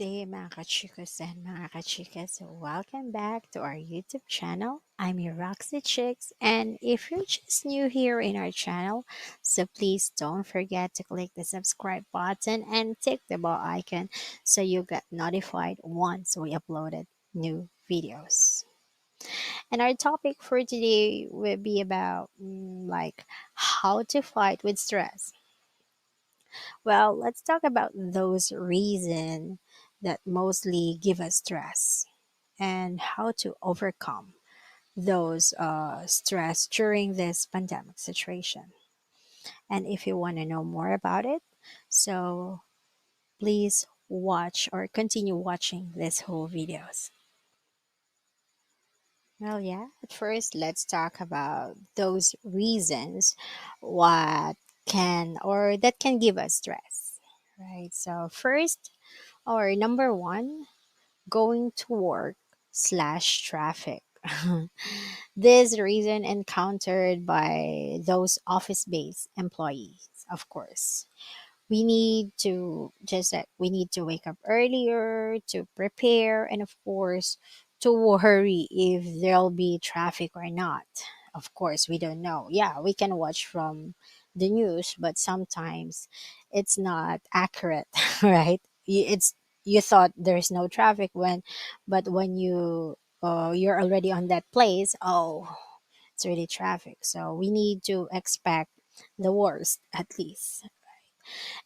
Day mga kachikos and mga kachikas. Welcome back to our YouTube channel. I'm your Roxy Chicks, and if you're just new here in our channel, so please don't forget to click the subscribe button and tick the bell icon so you get notified once we uploaded new videos. And our topic for today will be about like how to fight with stress. Well, let's talk about those reasons that mostly give us stress and how to overcome those stress during this pandemic situation. And if you want to know more about it, so please watch or continue watching this whole videos. Well, yeah, at first, let's talk about those reasons what can or that can give us stress, right? So, first, or number one, going to work slash traffic. This reason encountered by those office based employees, of course. We need to wake up earlier to prepare, and of course to worry if there'll be traffic or not. Of course we don't know. Yeah, we can watch from the news, but sometimes it's not accurate. Right? It's you thought there's no traffic but when you're already on that place, oh, it's really traffic. So we need to expect the worst at least.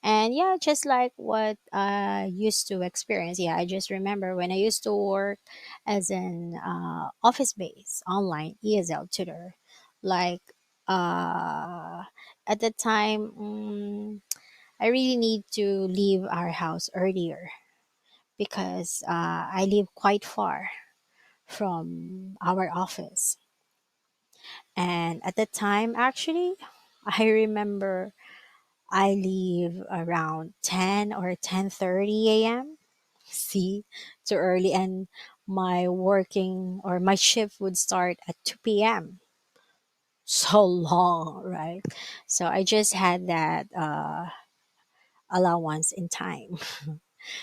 And yeah, just like what I used to experience. Yeah, I just remember when I used to work as an office based online ESL tutor. Like uh, at the time, I really need to leave our house earlier because I live quite far from our office. And at the time, actually, I remember I leave around 10 or 10:30 a.m. See, too early, and my shift would start at 2 p.m. So long, right? So I just had that allowance in time.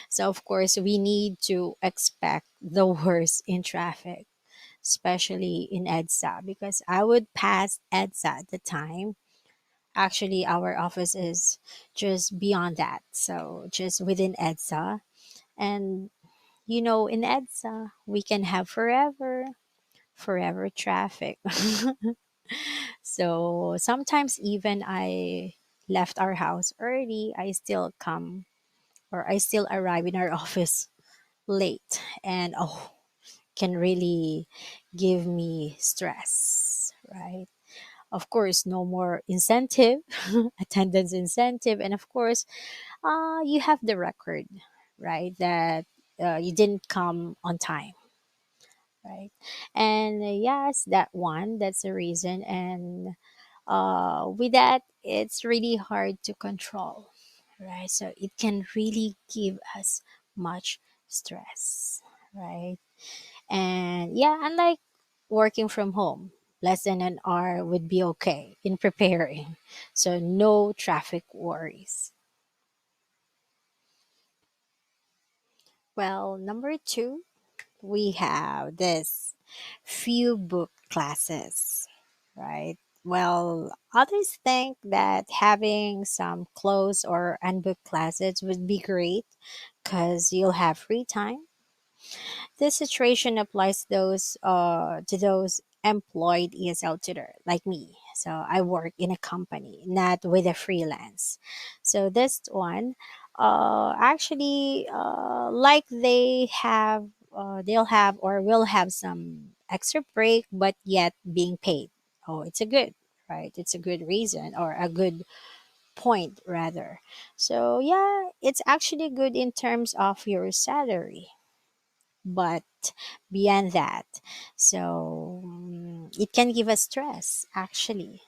So of course we need to expect the worst in traffic, especially in EDSA, because I would pass EDSA at the time. Actually, our office is just beyond that. So just within EDSA. And in EDSA, we can have forever traffic. So sometimes even I left our house early, I still arrive in our office late. And oh, can really give me stress, right? Of course, no more incentive, attendance incentive, and of course, you have the record, right? That you didn't come on time, right? And yes, that's the reason. And with that, it's really hard to control, right? So it can really give us much stress, right? And yeah, unlike working from home, less than an hour would be okay in preparing. So no traffic worries. Well, number two, we have this few book classes, right? Well, others think that having some closed or unbooked classes would be great because you'll have free time. This situation applies to those employed ESL tutor like me. So I work in a company, not with a freelance. So this one, actually, like they'll have or will have some extra break, but yet being paid. Oh, it's a good, right? It's a good reason or a good point rather. So yeah, it's actually good in terms of your salary, but beyond that, so it can give us stress actually,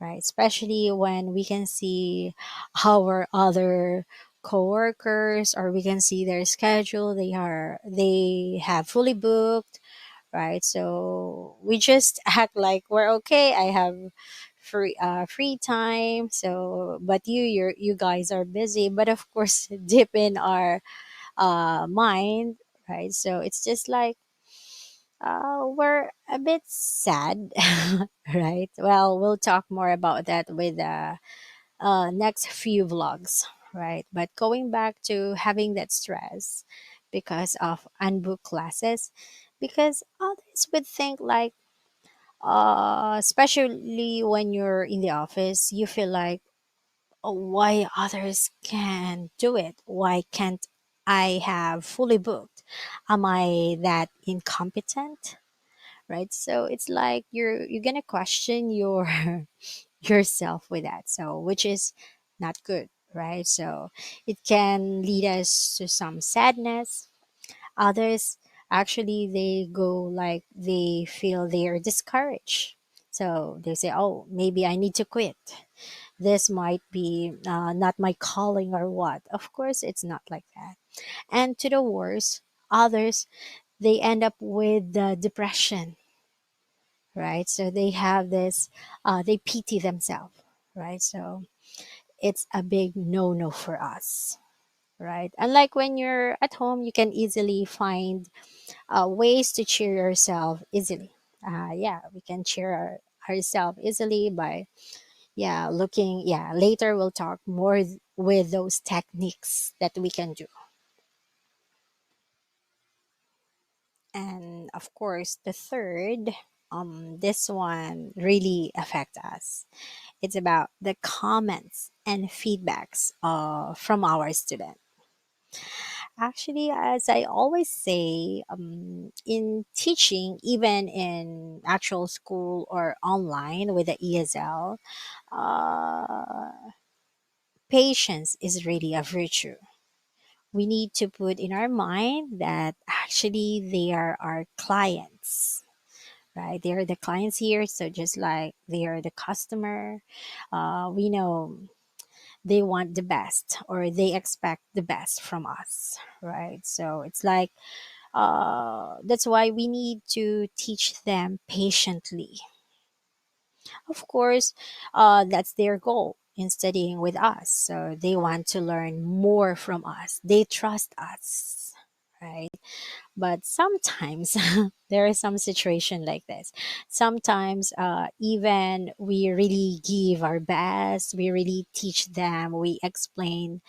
right? Especially when we can see our other coworkers or we can see their schedule, they have fully booked, right? So we just act like we're okay. I have free time. So but you guys are busy, but of course deep in our mind, right? So it's just like we're a bit sad, right? Well, we'll talk more about that with the next few vlogs, right? But going back to having that stress because of unbooked classes, because others would think like, especially when you're in the office, you feel like, oh, why others can do it? Why can't I have fully booked? Am I that incompetent? Right? So it's like you're gonna question your yourself with that. So which is not good, right? So it can lead us to some sadness. Others actually they go like they feel they are discouraged. So they say, oh, maybe I need to quit. This might be not my calling or what. Of course, it's not like that. And to the worst, others, they end up with depression, right? So they have this, they pity themselves, right? So it's a big no no for us, right? Unlike when you're at home, you can easily find ways to cheer yourself easily. Yeah, we can cheer ourselves easily by, yeah, looking, yeah, later we'll talk more with those techniques that we can do. And of course, the third, this one really affect us. It's about the comments and feedbacks from our student. Actually, as I always say, in teaching, even in actual school or online with the ESL, uh, patience is really a virtue. We need to put in our mind that actually they are our clients, right? They are the clients here. So just like they are the customer, we know they want the best or they expect the best from us, right? So it's like that's why we need to teach them patiently. Of course, that's their goal in studying with us. So they want to learn more from us. They trust us, right? But sometimes there is some situation like this. Sometimes even we really give our best, we really teach them, we explain,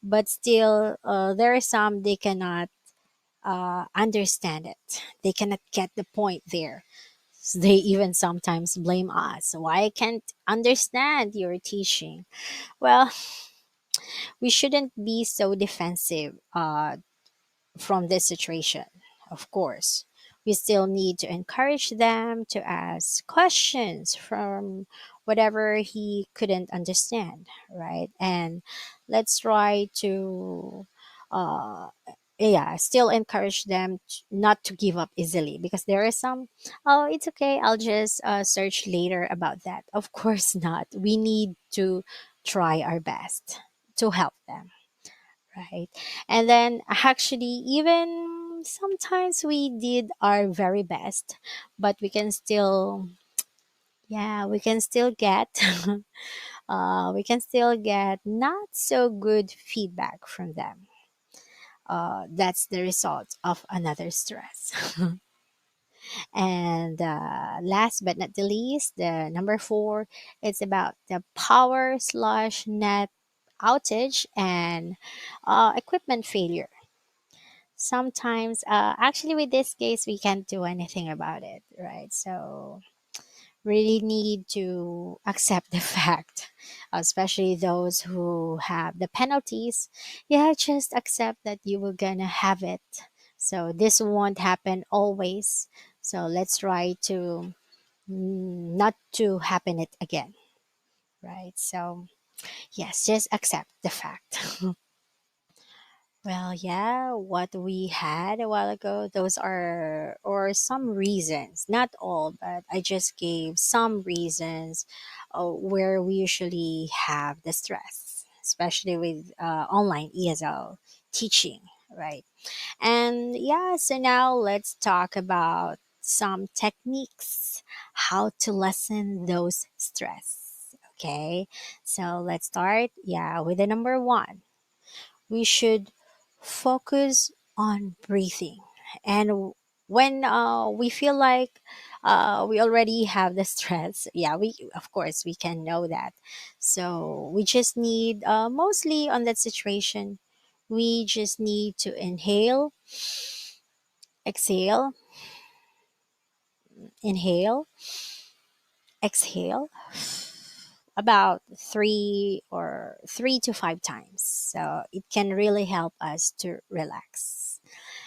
but still there are some they cannot understand it. They cannot get the point there. They even sometimes blame us. Why I can't understand your teaching? Well, we shouldn't be so defensive from this situation. Of course, we still need to encourage them to ask questions from whatever he couldn't understand, right? And let's try to uh, yeah, still encourage them not to give up easily, because there are some, oh, it's okay, I'll just search later about that. Of course not. We need to try our best to help them, right? And then actually, even sometimes we did our very best, but we can still, yeah, we can still get we can still get not so good feedback from them. That's the result of another stress. And last but not the least, the number four, it's about the power slash net outage and equipment failure. Sometimes, actually, with this case, we can't do anything about it, right? So really need to accept the fact, especially those who have the penalties. Yeah, just accept that you were gonna have it. So this won't happen always. So let's try to not to happen it again, right? So yes, just accept the fact. Well, yeah, what we had a while ago, those are, or some reasons, not all, but I just gave some reasons where we usually have the stress, especially with online ESL teaching, right? And yeah, so now let's talk about some techniques how to lessen those stress. Okay, so let's start, yeah, with the number one. We should focus on breathing. And when we feel like we already have the stress, yeah, we of course we can know that. So we just need, mostly on that situation, we just need to inhale, exhale, inhale, exhale, about three to five times. So it can really help us to relax.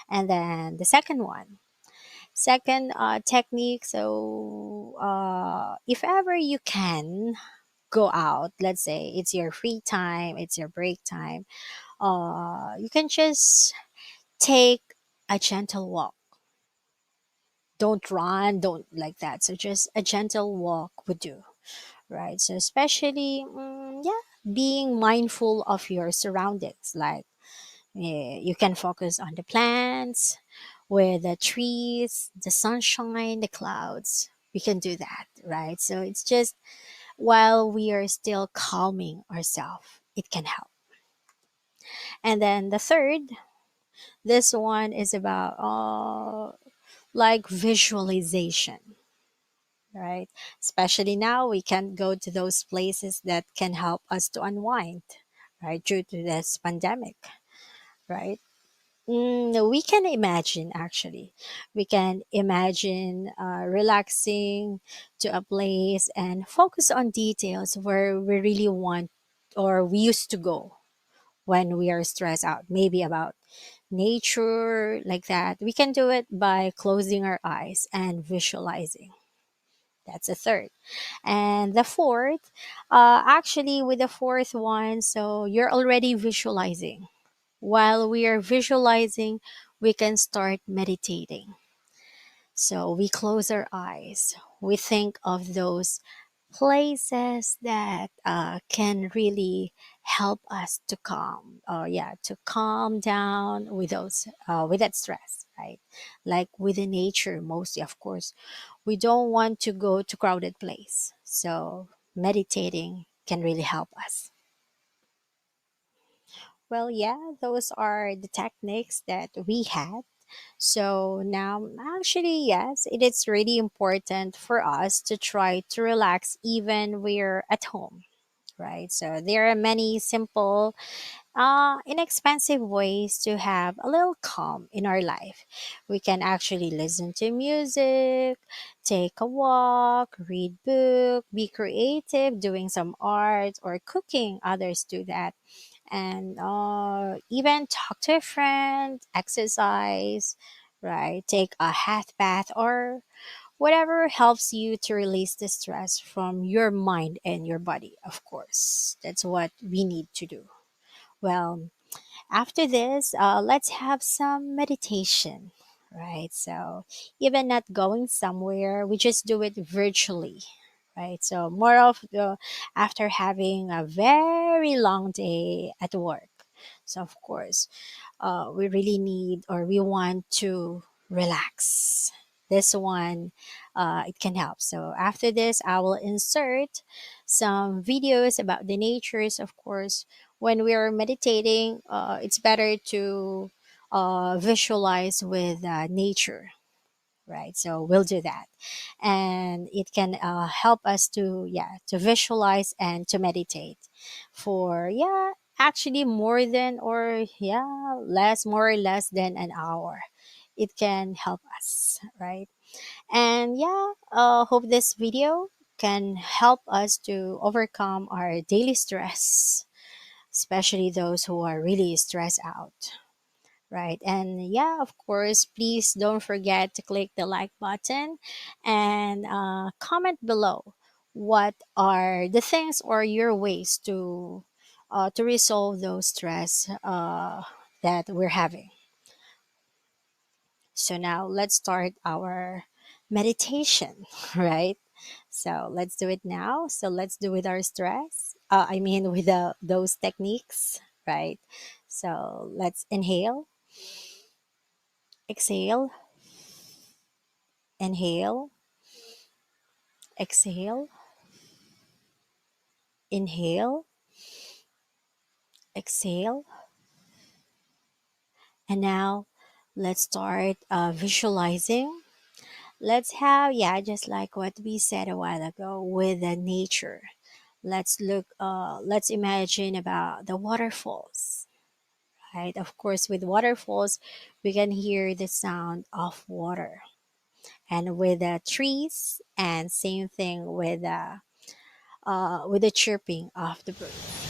And then the second technique. So if ever you can go out, let's say it's your free time, it's your break time, you can just take a gentle walk. Don't run, don't like that. So just a gentle walk would do, right? So especially, yeah, being mindful of your surroundings. Like, you can focus on the plants, with the trees, the sunshine, the clouds. We can do that, right? So it's just while we are still calming ourselves, it can help. And then the third, this one is about like visualization, right? Especially now, we can go to those places that can help us to unwind, right? Due to this pandemic, right? We can imagine, actually. We can imagine relaxing to a place and focus on details where we really want or we used to go when we are stressed out, maybe about nature, like that. We can do it by closing our eyes and visualizing. That's a third. And the fourth, actually, with the fourth one, so you're already visualizing. While we are visualizing, we can start meditating. So we close our eyes. We think of those places that can really help us to to calm down with those with that stress, right? Like with the nature, mostly, of course. We don't want to go to crowded place. So meditating can really help us. Well, yeah, those are the techniques that we had. So now, actually, yes, it is really important for us to try to relax even we're at home, right? So there are many simple, inexpensive ways to have a little calm in our life. We can actually listen to music, take a walk, read book, be creative, doing some art or cooking. Others do that, and even talk to a friend, exercise, right? Take a hot bath or whatever helps you to release the stress from your mind and your body, of course. That's what we need to do. Well, after this, let's have some meditation, right? So, even not going somewhere, we just do it virtually, right? So, more of the after having a very long day at work. So, of course, we really need or we want to relax. This one, it can help. So after this, I will insert some videos about the natures. Of course, when we are meditating, it's better to visualize with nature, right? So we'll do that, and it can help us to to visualize and to meditate for actually more than or less more or less than an hour. It can help us, right? And hope this video can help us to overcome our daily stress, especially those who are really stressed out. Right. And of course, please don't forget to click the like button and comment below what are the things or your ways to resolve those stress that we're having. So now let's start our meditation, right? So let's do it now. So let's do with our stress. I mean, with those techniques, right? So let's inhale, exhale, inhale, exhale, inhale, exhale, And now let's start visualizing. Let's have, yeah, just like what we said a while ago with the nature. Let's imagine about the waterfalls, right? Of course, with waterfalls, we can hear the sound of water. And with the trees, and same thing with the chirping of the birds.